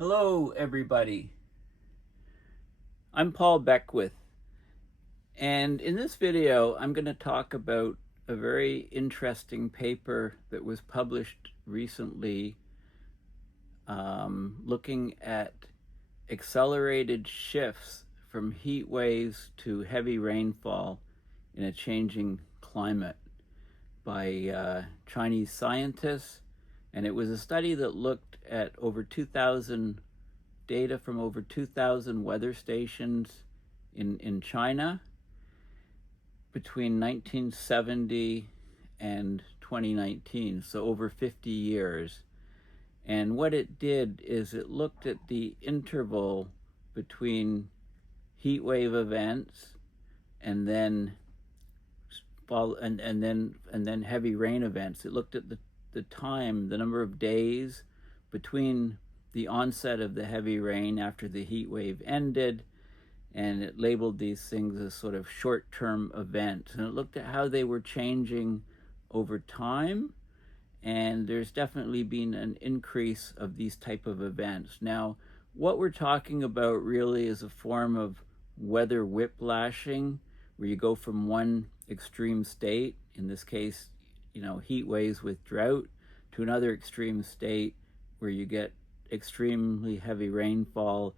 Hello, everybody. I'm Paul Beckwith, and in this video, I'm going to talk about a very interesting paper that was published recently looking at accelerated shifts from heat waves to heavy rainfall in a changing climate by Chinese scientists. And it was a study that looked at over 2,000 data from over 2,000 weather stations in China between 1970 and 2019, so over 50 years. And what it did is it looked at the interval between heat wave events and then heavy rain events. It looked at the time, the number of days between the onset of the heavy rain after the heat wave ended, and it labeled these things as sort of short-term events. And it looked at how they were changing over time, and there's definitely been an increase of these type of events. Now, what we're talking about really is a form of weather whiplashing, where you go from one extreme state, in this case, heat waves with drought, to another extreme state where you get extremely heavy rainfall,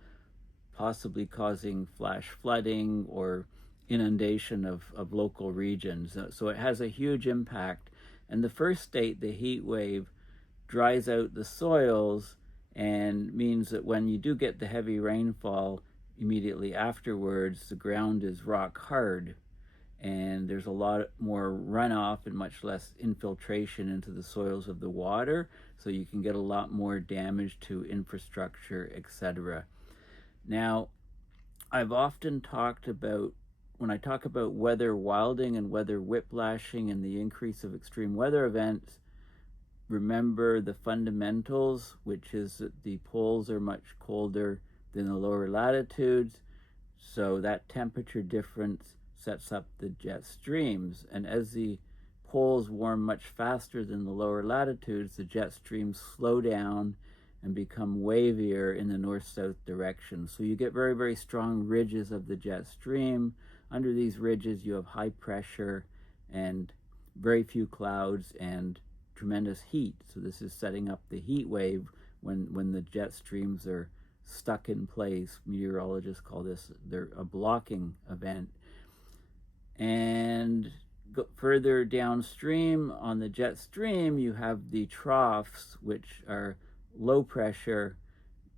possibly causing flash flooding or inundation of local regions. So it has a huge impact. And the first state, the heat wave, dries out the soils and means that when you do get the heavy rainfall, immediately afterwards, the ground is rock hard. And there's a lot more runoff and much less infiltration into the soils of the water, so you can get a lot more damage to infrastructure, etc. Now, I've often talked about, when I talk about weather wilding and weather whiplashing and the increase of extreme weather events, remember the fundamentals, which is that the poles are much colder than the lower latitudes, so that temperature difference sets up the jet streams. And as the poles warm much faster than the lower latitudes, the jet streams slow down and become wavier in the north-south direction. So you get very, very strong ridges of the jet stream. Under these ridges, you have high pressure and very few clouds and tremendous heat. So this is setting up the heat wave when the jet streams are stuck in place. Meteorologists call this a blocking event. And further downstream on the jet stream, you have the troughs, which are low pressure,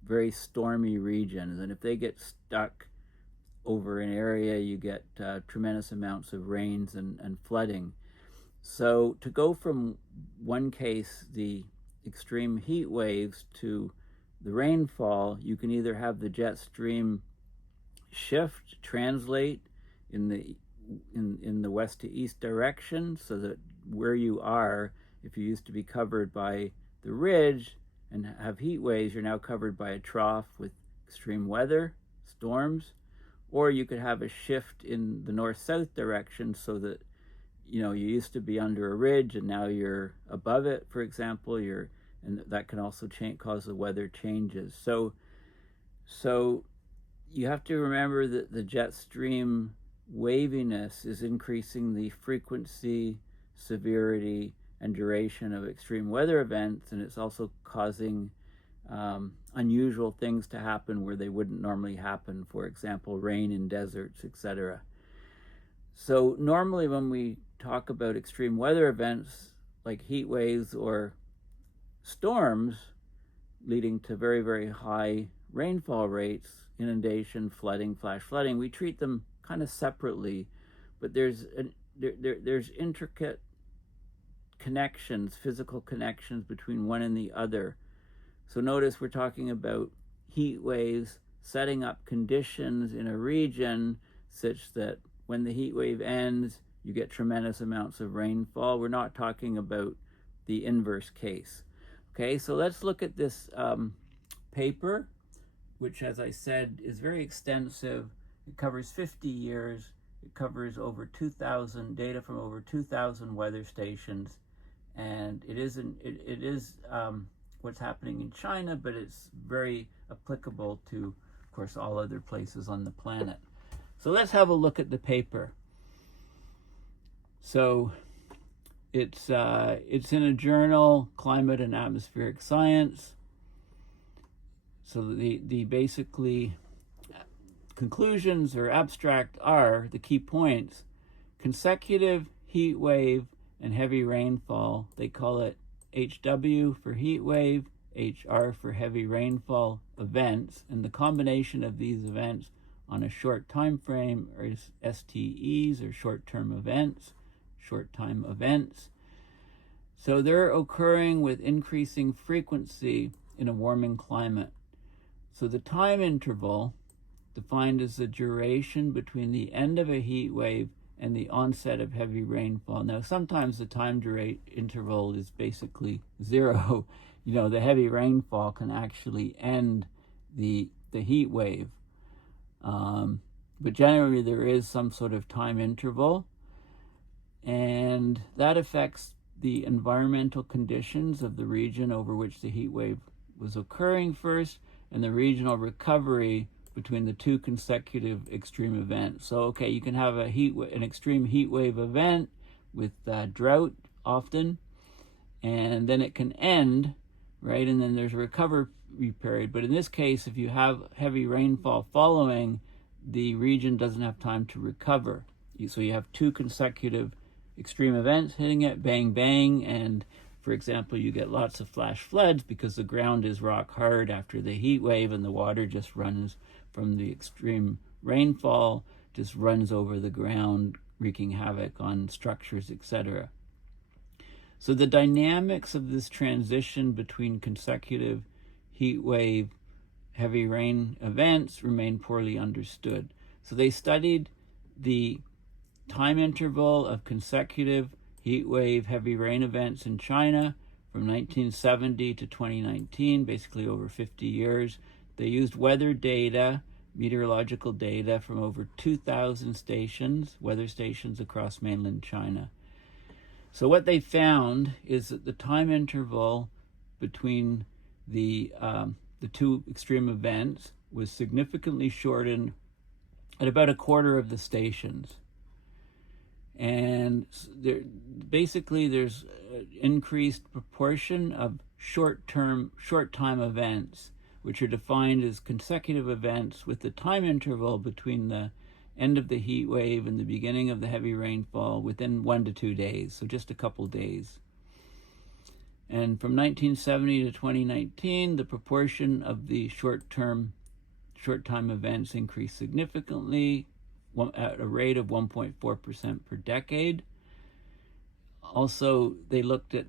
very stormy regions. And if they get stuck over an area, you get tremendous amounts of rains and flooding. So to go from one case, the extreme heat waves, to the rainfall, you can either have the jet stream shift, translate in the west to east direction, so that where you are, if you used to be covered by the ridge and have heat waves, you're now covered by a trough with extreme weather, storms. Or you could have a shift in the north-south direction, so that you used to be under a ridge and now you're above it, for example. And that can also cause the weather changes. So you have to remember that the jet stream waviness is increasing the frequency, severity, and duration of extreme weather events, and it's also causing unusual things to happen where they wouldn't normally happen. For example, rain in deserts, etc. So normally when we talk about extreme weather events like heat waves or storms leading to very, very high rainfall rates, inundation, flooding, flash flooding, we treat them kind of separately, but there's intricate connections, physical connections between one and the other. So notice we're talking about heat waves setting up conditions in a region such that when the heat wave ends, you get tremendous amounts of rainfall. We're not talking about the inverse case. Okay, so let's look at this paper, which, as I said, is very extensive. It covers 50 years. It covers over 2,000 data from over 2,000 weather stations, and it is what's happening in China, but it's very applicable to, of course, all other places on the planet. So let's have a look at the paper. So it's in a journal, Climate and Atmospheric Science. So the basically conclusions or abstract are the key points: consecutive heat wave and heavy rainfall. They call it HW for heat wave, HR for heavy rainfall events, and the combination of these events on a short time frame is STEs, or short-term events, short time events. So they're occurring with increasing frequency in a warming climate. So the time interval, defined as the duration between the end of a heat wave and the onset of heavy rainfall. Now, sometimes the time interval is basically zero. The heavy rainfall can actually end the heat wave. But generally there is some sort of time interval, and that affects the environmental conditions of the region over which the heat wave was occurring first, and the regional recovery between the two consecutive extreme events. So, okay, you can have an extreme heat wave event with drought often, and then it can end, right? And then there's a recovery period. But in this case, if you have heavy rainfall following, the region doesn't have time to recover. So you have two consecutive extreme events hitting it, bang, bang, and for example, you get lots of flash floods because the ground is rock hard after the heat wave, and the water just runs from the extreme rainfall, just runs over the ground, wreaking havoc on structures, etc. So the dynamics of this transition between consecutive heat wave, heavy rain events remain poorly understood. So they studied the time interval of consecutive heat wave, heavy rain events in China from 1970 to 2019, basically over 50 years. They used weather data, meteorological data from over 2,000 stations, weather stations across mainland China. So what they found is that the time interval between the two extreme events was significantly shortened at about a quarter of the stations. And there's an increased proportion of short time events, which are defined as consecutive events with the time interval between the end of the heat wave and the beginning of the heavy rainfall within 1 to 2 days, so just a couple days. And from 1970 to 2019, the proportion of the short time events increased significantly at a rate of 1.4% per decade. Also, they looked at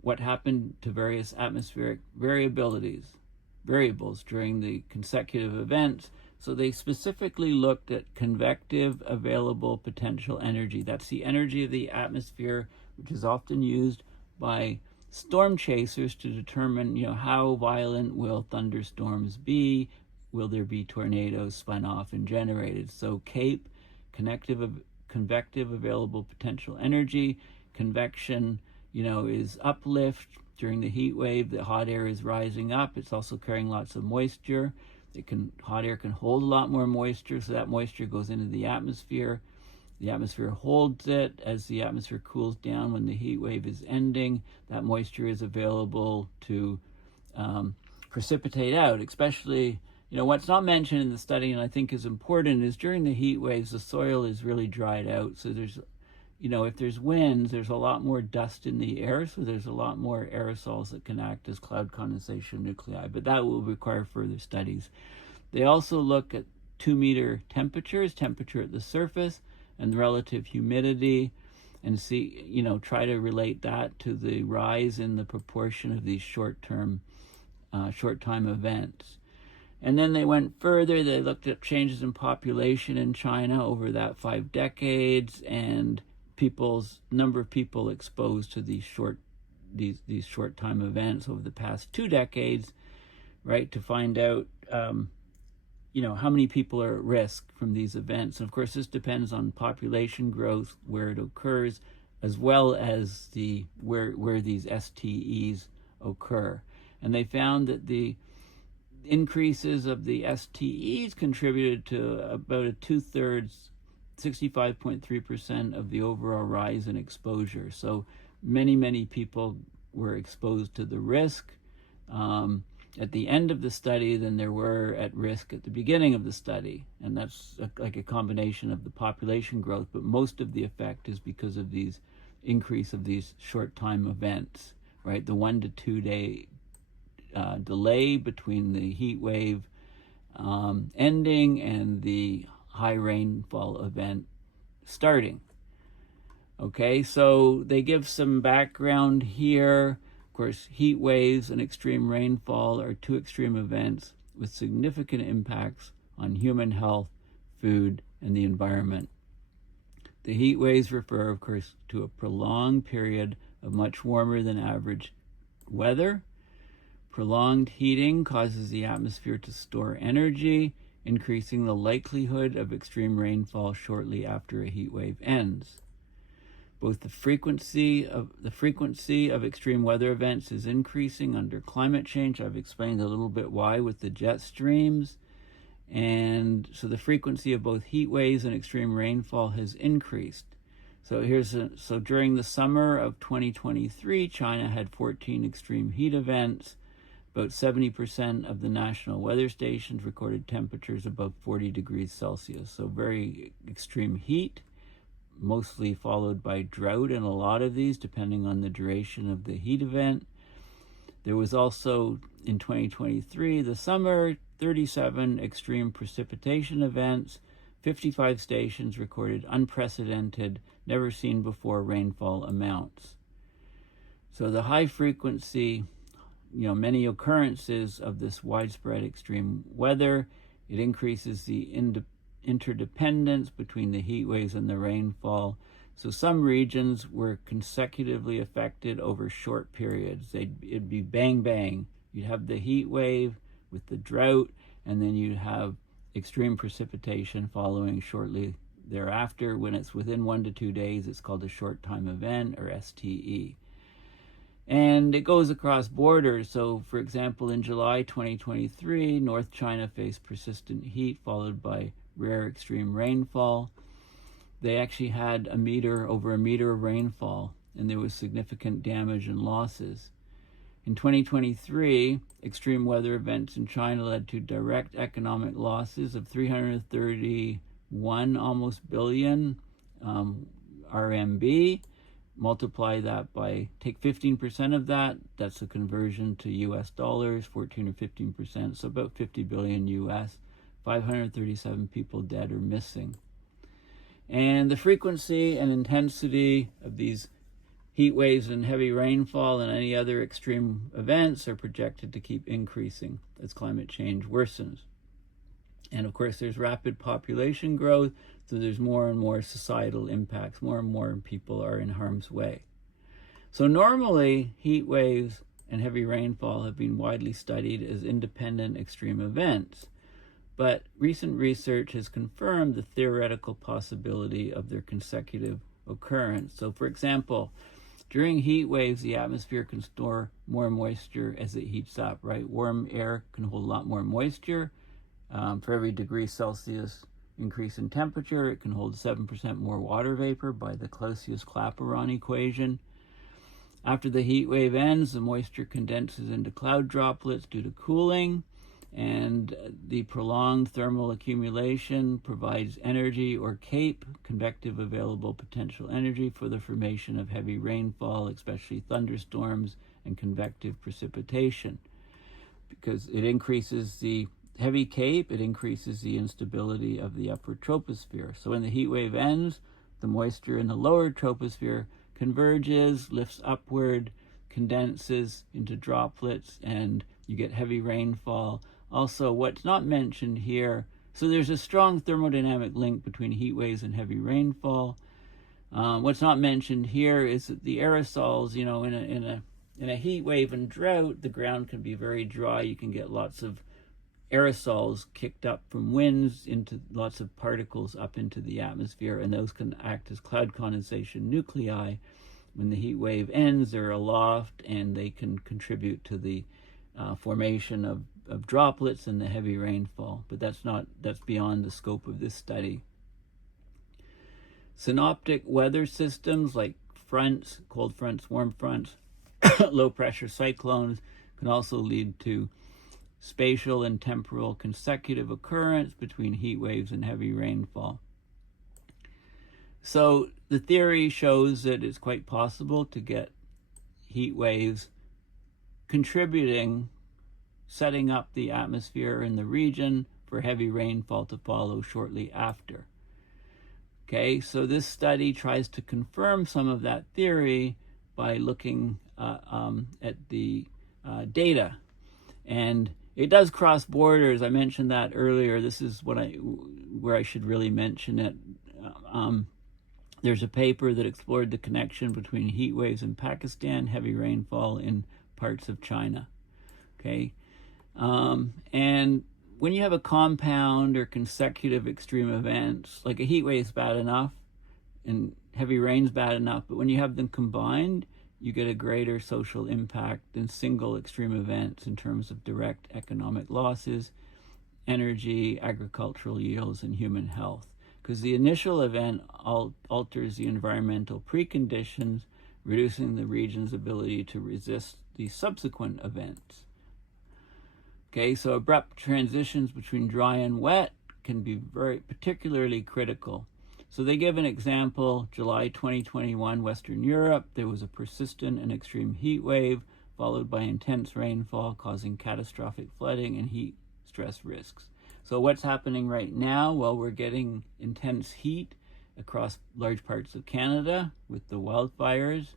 what happened to various atmospheric variables during the consecutive events. So they specifically looked at convective available potential energy. That's the energy of the atmosphere, which is often used by storm chasers to determine, how violent will thunderstorms be. Will there be tornadoes spun off and generated? So CAPE, convective available potential energy. Convection, is uplift during the heat wave. The hot air is rising up. It's also carrying lots of moisture. Hot air can hold a lot more moisture, so that moisture goes into the atmosphere. The atmosphere holds it. As the atmosphere cools down when the heat wave is ending, that moisture is available to precipitate out, especially what's not mentioned in the study, and I think is important, is during the heat waves, the soil is really dried out. So there's, if there's winds, there's a lot more dust in the air, so there's a lot more aerosols that can act as cloud condensation nuclei, but that will require further studies. They also look at 2-meter temperature at the surface, and the relative humidity, and see, try to relate that to the rise in the proportion of these short-time events. And then they went further. They looked at changes in population in China over that 5 decades, and number of people exposed to these short time events over the past 2 decades, right, to find out how many people are at risk from these events. And of course, this depends on population growth, where it occurs, as well as where these STEs occur. And they found that the increases of the STEs contributed to about a 2/3, 65.3% of the overall rise in exposure. So many people were exposed to the risk at the end of the study than there were at risk at the beginning of the study. And that's like a combination of the population growth, but most of the effect is because of these increase of these short time events, right? The 1 to 2 day delay between the heat wave ending and the high rainfall event starting. Okay, so they give some background here. Of course, heat waves and extreme rainfall are two extreme events with significant impacts on human health, food, and the environment. The heat waves refer, of course, to a prolonged period of much warmer than average weather. Prolonged heating causes the atmosphere to store energy, increasing the likelihood of extreme rainfall shortly after a heat wave ends. Both the frequency of extreme weather events is increasing under climate change. I've explained a little bit why with the jet streams. And so the frequency of both heat waves and extreme rainfall has increased. So during the summer of 2023, China had 14 extreme heat events. About 70% of the national weather stations recorded temperatures above 40 degrees Celsius. So very extreme heat, mostly followed by drought in a lot of these, depending on the duration of the heat event. There was also, in 2023, the summer, 37 extreme precipitation events. 55 stations recorded unprecedented, never seen before rainfall amounts. So the high frequency, many occurrences of this widespread extreme weather, it increases the interdependence between the heat waves and the rainfall. So some regions were consecutively affected over short periods. It'd be bang, bang. You'd have the heat wave with the drought, and then you'd have extreme precipitation following shortly thereafter. When it's within 1 to 2 days, it's called a short time event, or STE. And it goes across borders. So, for example, in July 2023, North China faced persistent heat followed by rare extreme rainfall. They actually had over a meter of rainfall, and there was significant damage and losses. In 2023, extreme weather events in China led to direct economic losses of 331 almost billion RMB. Multiply that take 15% of that, that's a conversion to US dollars, 14 or 15%, so about 50 billion US, 537 people dead or missing. And the frequency and intensity of these heat waves and heavy rainfall and any other extreme events are projected to keep increasing as climate change worsens. And of course, there's rapid population growth, so there's more and more societal impacts. More and more people are in harm's way. So normally, heat waves and heavy rainfall have been widely studied as independent extreme events. But recent research has confirmed the theoretical possibility of their consecutive occurrence. So for example, during heat waves, the atmosphere can store more moisture as it heats up, right? Warm air can hold a lot more moisture. For every degree Celsius increase in temperature, it can hold 7% more water vapor by the Clausius-Clapeyron equation. After the heat wave ends, the moisture condenses into cloud droplets due to cooling, and the prolonged thermal accumulation provides energy, or CAPE, convective available potential energy, for the formation of heavy rainfall, especially thunderstorms and convective precipitation. Because it increases the heavy CAPE, it increases the instability of the upper troposphere. So when the heat wave ends, the moisture in the lower troposphere converges, lifts upward, condenses into droplets, and you get heavy rainfall. Also, what's not mentioned here, so there's a strong thermodynamic link between heat waves and heavy rainfall. What's not mentioned here is that the aerosols, in a heat wave and drought, the ground can be very dry. You can get lots of aerosols kicked up from winds into lots of particles up into the atmosphere, and those can act as cloud condensation nuclei. When the heat wave ends, they're aloft, and they can contribute to the formation of droplets and the heavy rainfall, but that's beyond the scope of this study. Synoptic weather systems like fronts, cold fronts, warm fronts, low pressure cyclones can also lead to spatial and temporal consecutive occurrence between heat waves and heavy rainfall. So the theory shows that it's quite possible to get heat waves contributing, setting up the atmosphere in the region for heavy rainfall to follow shortly after. Okay, so this study tries to confirm some of that theory by looking at the data. And it does cross borders. I mentioned that earlier. This is where I should really mention it. There's a paper that explored the connection between heat waves in Pakistan, heavy rainfall in parts of China. Okay, and when you have a compound or consecutive extreme events, like a heat wave is bad enough and heavy rain's bad enough, but when you have them combined, you get a greater social impact than single extreme events in terms of direct economic losses, energy, agricultural yields, and human health. Because the initial event alters the environmental preconditions, reducing the region's ability to resist the subsequent events. Okay, so abrupt transitions between dry and wet can be very particularly critical. So they give an example, July 2021, Western Europe, there was a persistent and extreme heat wave followed by intense rainfall causing catastrophic flooding and heat stress risks. So what's happening right now? Well, we're getting intense heat across large parts of Canada with the wildfires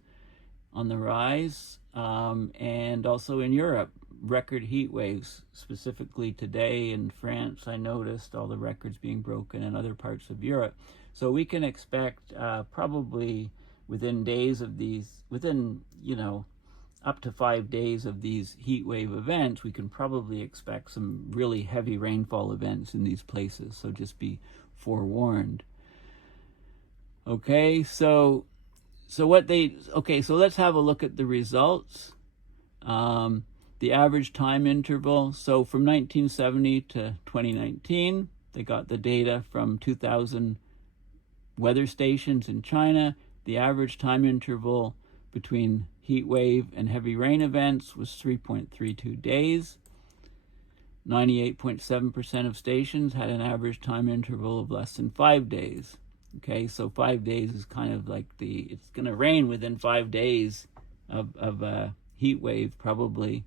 on the rise, and also in Europe, record heat waves. Specifically today in France, I noticed all the records being broken in other parts of Europe. So we can expect probably within days of these, up to 5 days of these heat wave events, we can probably expect some really heavy rainfall events in these places. So just be forewarned. Okay, so let's have a look at the results. The average time interval. So from 1970 to 2019, they got the data from 2,000 weather stations in China. The average time interval between heat wave and heavy rain events was 3.32 days. 98.7% of stations had an average time interval of less than 5 days. Okay, so 5 days is kind of like it's going to rain within 5 days of a heat wave probably.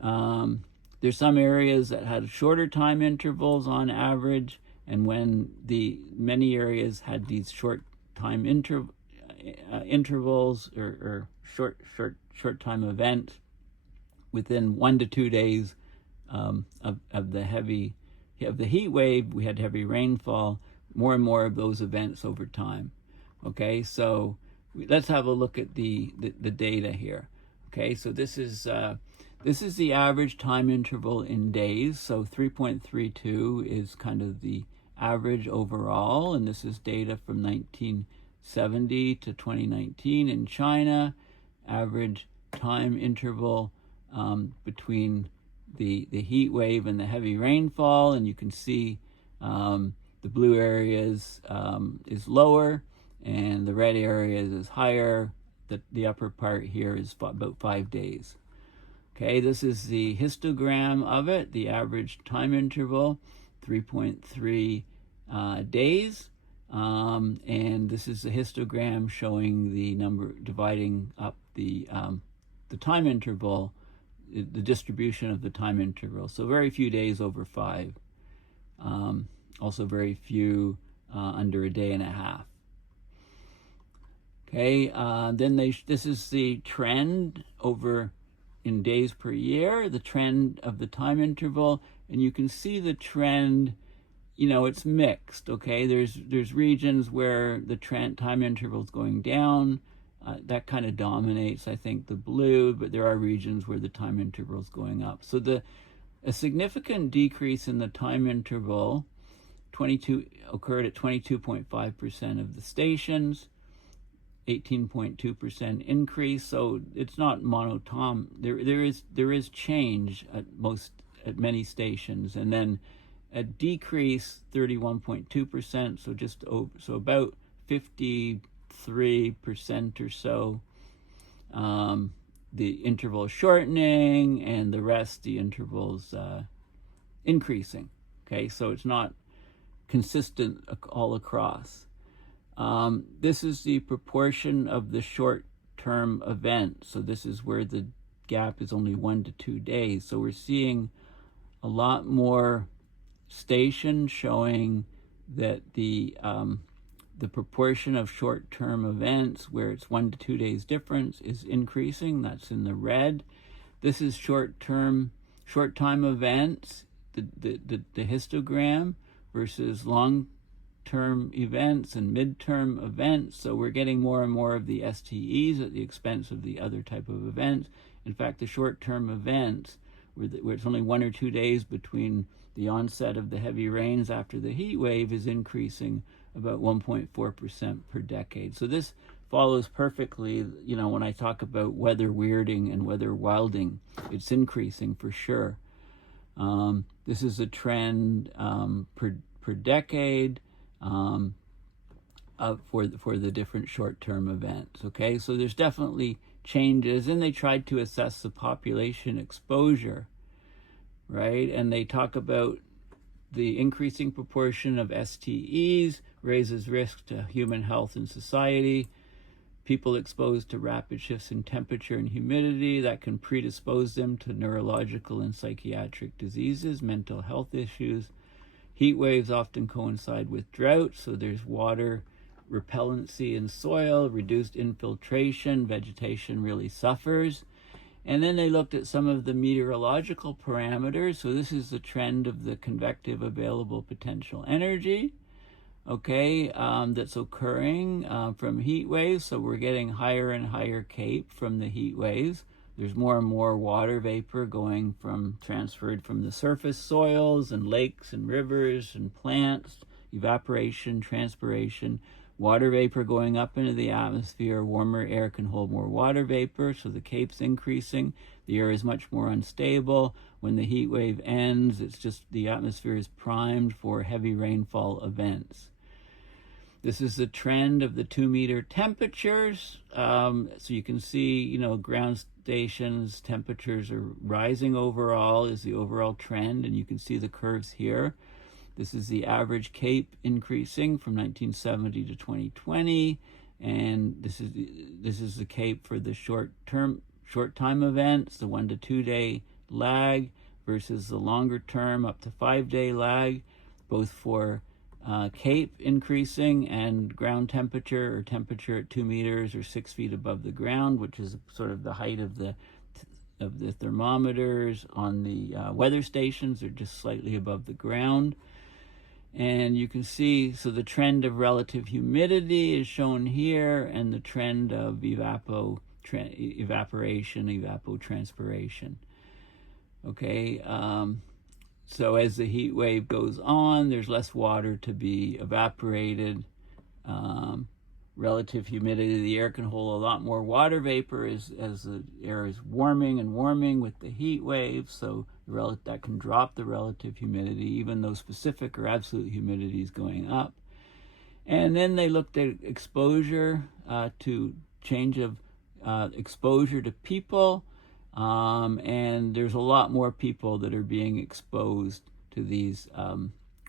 There's some areas that had shorter time intervals on average, and when many areas had these short time intervals or short time events within 1 to 2 days of the heat wave, we had heavy rainfall, more and more of those events over time. Okay, so let's have a look at the data here. Okay, so this is the average time interval in days. So 3.32 is kind of the average overall, and this is data from 1970 to 2019 in China. Average time interval between the heat wave and the heavy rainfall, and you can see the blue areas is lower and the red areas is higher. The upper part here is about 5 days. Okay, this is the histogram of it, the average time interval, 3.3 days. And this is the histogram showing the number, dividing up the time interval, the distribution of the time interval. So very few days over 5. Also very few under a day and a half. Okay, then this is the trend over in days per year, the trend of the time interval, and you can see the trend, it's mixed, okay? There's regions where the time interval is going down. That kind of dominates, I think, the blue, but there are regions where the time interval is going up. So a significant decrease in the time interval occurred at 22.5% of the stations. 18.2% increase. So it's not monotone. There is change at many stations, and then a decrease 31.2%. So about 53% or so. The interval shortening, and the rest the intervals increasing. Okay, so it's not consistent all across. This is the proportion of the short-term event. So this is where the gap is only 1 to 2 days. So we're seeing a lot more stations showing that the proportion of short-term events where it's 1 to 2 days difference is increasing. That's in the red. This is short-time events, the histogram, versus long-term events and mid-term events. So we're getting more and more of the STEs at the expense of the other type of events. In fact, the short-term events, where it's only 1 or 2 days between the onset of the heavy rains after the heat wave, is increasing about 1.4% per decade. So this follows perfectly, when I talk about weather weirding and weather wilding, it's increasing for sure. This is a trend per decade for the different short-term events. Okay, so there's definitely changes, and they tried to assess the population exposure, right? And they talk about the increasing proportion of STEs raises risk to human health and society. People exposed to rapid shifts in temperature and humidity that can predispose them to neurological and psychiatric diseases, mental health issues. Heat waves often coincide with drought, so there's water repellency in soil, reduced infiltration, vegetation really suffers. And then they looked at some of the meteorological parameters. So this is the trend of the convective available potential energy, okay, that's occurring from heat waves. So we're getting higher and higher CAPE from the heat waves. There's more and more water vapor transferred from the surface soils and lakes and rivers and plants, evaporation, transpiration, water vapor going up into the atmosphere. Warmer air can hold more water vapor, so the CAPE's increasing. The air is much more unstable. When the heat wave ends, it's just the atmosphere is primed for heavy rainfall events. This is the trend of the 2-meter temperatures. So you can see, ground stations temperatures are rising overall is the overall trend, and you can see the curves here. This is the average CAPE increasing from 1970 to 2020, and this is the CAPE for the short time events, the 1 to 2 day lag, versus the longer term up to 5-day lag, both for CAPE increasing and ground temperature, or temperature at 2 meters or 6 feet above the ground, which is sort of the height of the thermometers on the weather stations, are just slightly above the ground. And you can see, so the trend of relative humidity is shown here, and the trend of evapotranspiration. Okay, so as the heat wave goes on, there's less water to be evaporated. Relative humidity, the air can hold a lot more water vapor as the air is warming and warming with the heat wave, so that can drop the relative humidity, even though specific or absolute humidity is going up. And then they looked at exposure, to change of exposure to people, and there's a lot more people that are being exposed to these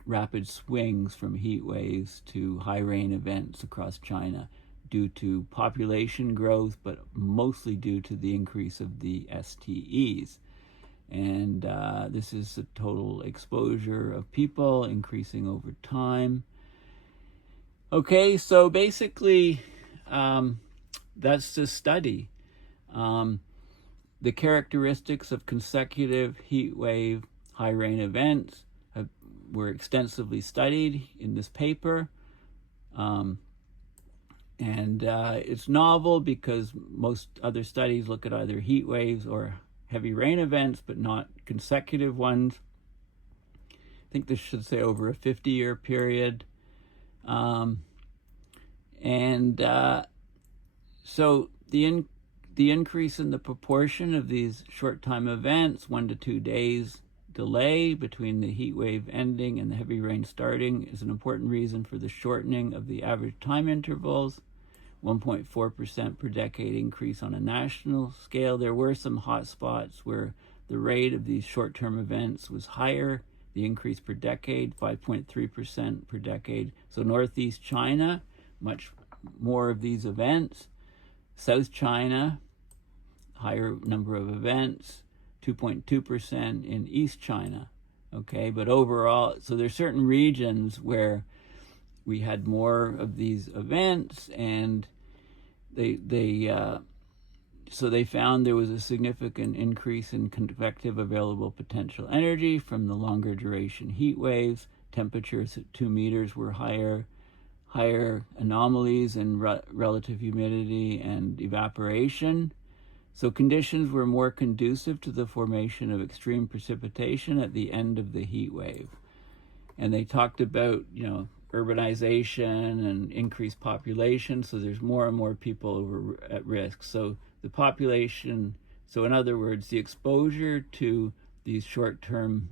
rapid swings from heat waves to high rain events across China due to population growth, but mostly due to the increase of the STEs. And this is the total exposure of people increasing over time. Okay, so basically that's the study. The characteristics of consecutive heat wave high rain events were extensively studied in this paper. And it's novel because most other studies look at either heat waves or heavy rain events, but not consecutive ones. I think this should say over a 50-year period. So the increase in the proportion of these short time events, 1 to 2 days delay between the heat wave ending and the heavy rain starting, is an important reason for the shortening of the average time intervals. 1.4% per decade increase on a national scale. There were some hot spots where the rate of these short-term events was higher. The increase per decade, 5.3% per decade. So Northeast China, much more of these events. South China, higher number of events, 2.2% in East China. Okay, but overall, so there's certain regions where we had more of these events, and so they found there was a significant increase in convective available potential energy from the longer duration heat waves. Temperatures at 2 meters were higher anomalies in relative humidity and evaporation. So conditions were more conducive to the formation of extreme precipitation at the end of the heat wave. And they talked about, urbanization and increased population, so there's more and more people at risk. So the population, so in other words, the exposure to these short-time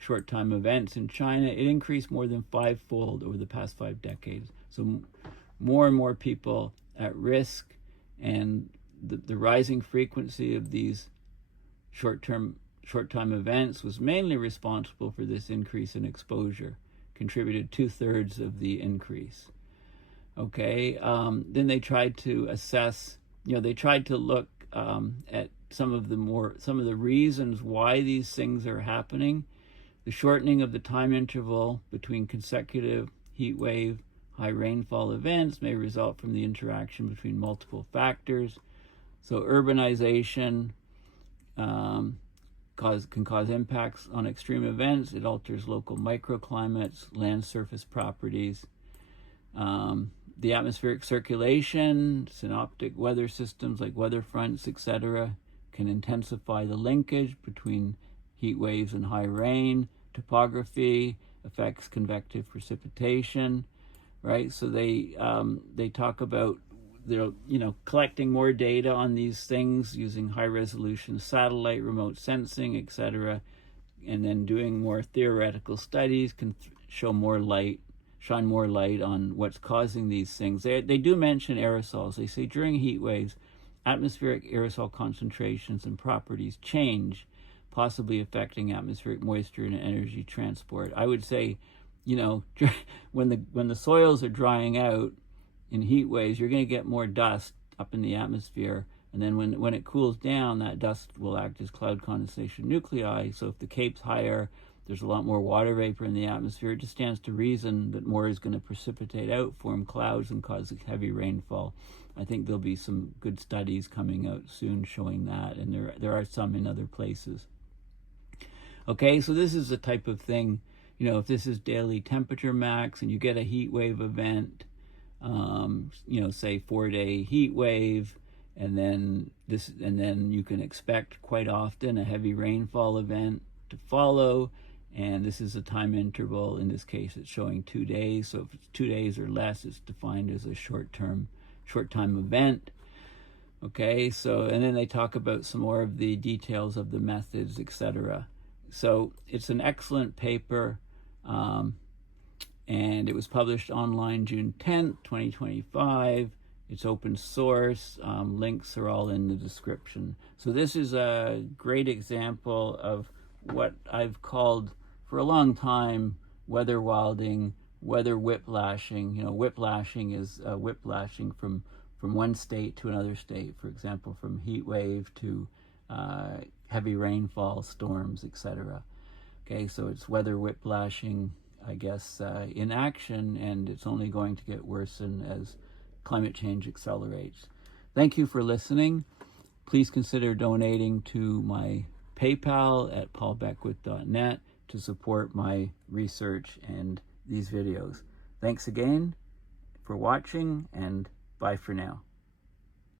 events in China, it increased more than 5-fold over the past 5 decades. So more and more people at risk, and the rising frequency of these short-time events was mainly responsible for this increase in exposure, contributed 2/3 of the increase. Okay, then they tried to assess, they tried to look at some of the reasons why these things are happening. The shortening of the time interval between consecutive heat wave, high rainfall events may result from the interaction between multiple factors. So urbanization can cause impacts on extreme events. It alters local microclimates, land surface properties. The atmospheric circulation, synoptic weather systems like weather fronts, etc., can intensify the linkage between heat waves and high rain. Topography affects convective precipitation, right? So they talk about collecting more data on these things using high-resolution satellite, remote sensing, etc., and then doing more theoretical studies can shine more light on what's causing these things. They do mention aerosols. They say during heat waves, atmospheric aerosol concentrations and properties change, possibly affecting atmospheric moisture and energy transport. I would say, when the soils are drying out in heat waves, you're going to get more dust up in the atmosphere, and then when it cools down, that dust will act as cloud condensation nuclei. So if the Cape's higher, there's a lot more water vapor in the atmosphere. It just stands to reason that more is going to precipitate out, form clouds, and cause heavy rainfall. I think there'll be some good studies coming out soon showing that, and there are some in other places. Okay, so this is the type of thing, if this is daily temperature max and you get a heat wave event, say 4-day heat wave, and then you can expect quite often a heavy rainfall event to follow, and this is a time interval. In this case, it's showing 2 days. So if it's 2 days or less, it's defined as a short time event. Okay, so and then they talk about some more of the details of the methods, etc. So it's an excellent paper. And it was published online June 10th, 2025. It's open source. Links are all in the description. So this is a great example of what I've called for a long time weather wilding, weather whiplashing. Whiplashing is whiplashing from one state to another state, for example, from heat wave to heavy rainfall, storms, etc. Okay, so it's weather whiplashing, I guess, in action, and it's only going to get worse as climate change accelerates. Thank you for listening. Please consider donating to my PayPal at paulbeckwith.net to support my research and these videos. Thanks again for watching, and bye for now.